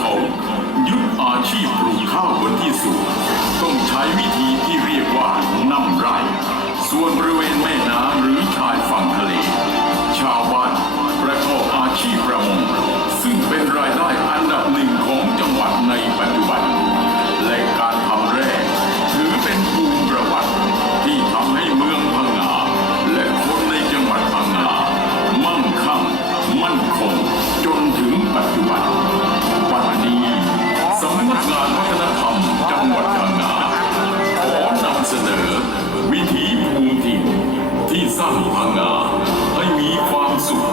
ขายึดอาชีพปลูกข้าวบนที่สูงต้องใช้วิธีที่เรียกว่านำไรส่วนบริเวณแม่น้ำหรือชายฝั่งทะเล ชาวบ้านประกอบอาชีพประมงซึ่งเป็นรายได้อันดับหนึ่งของจังหวัดในปัจจุบัน ร้างพังงาให้มีความสุข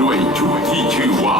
ด้วยชุดที่ชื่อว่า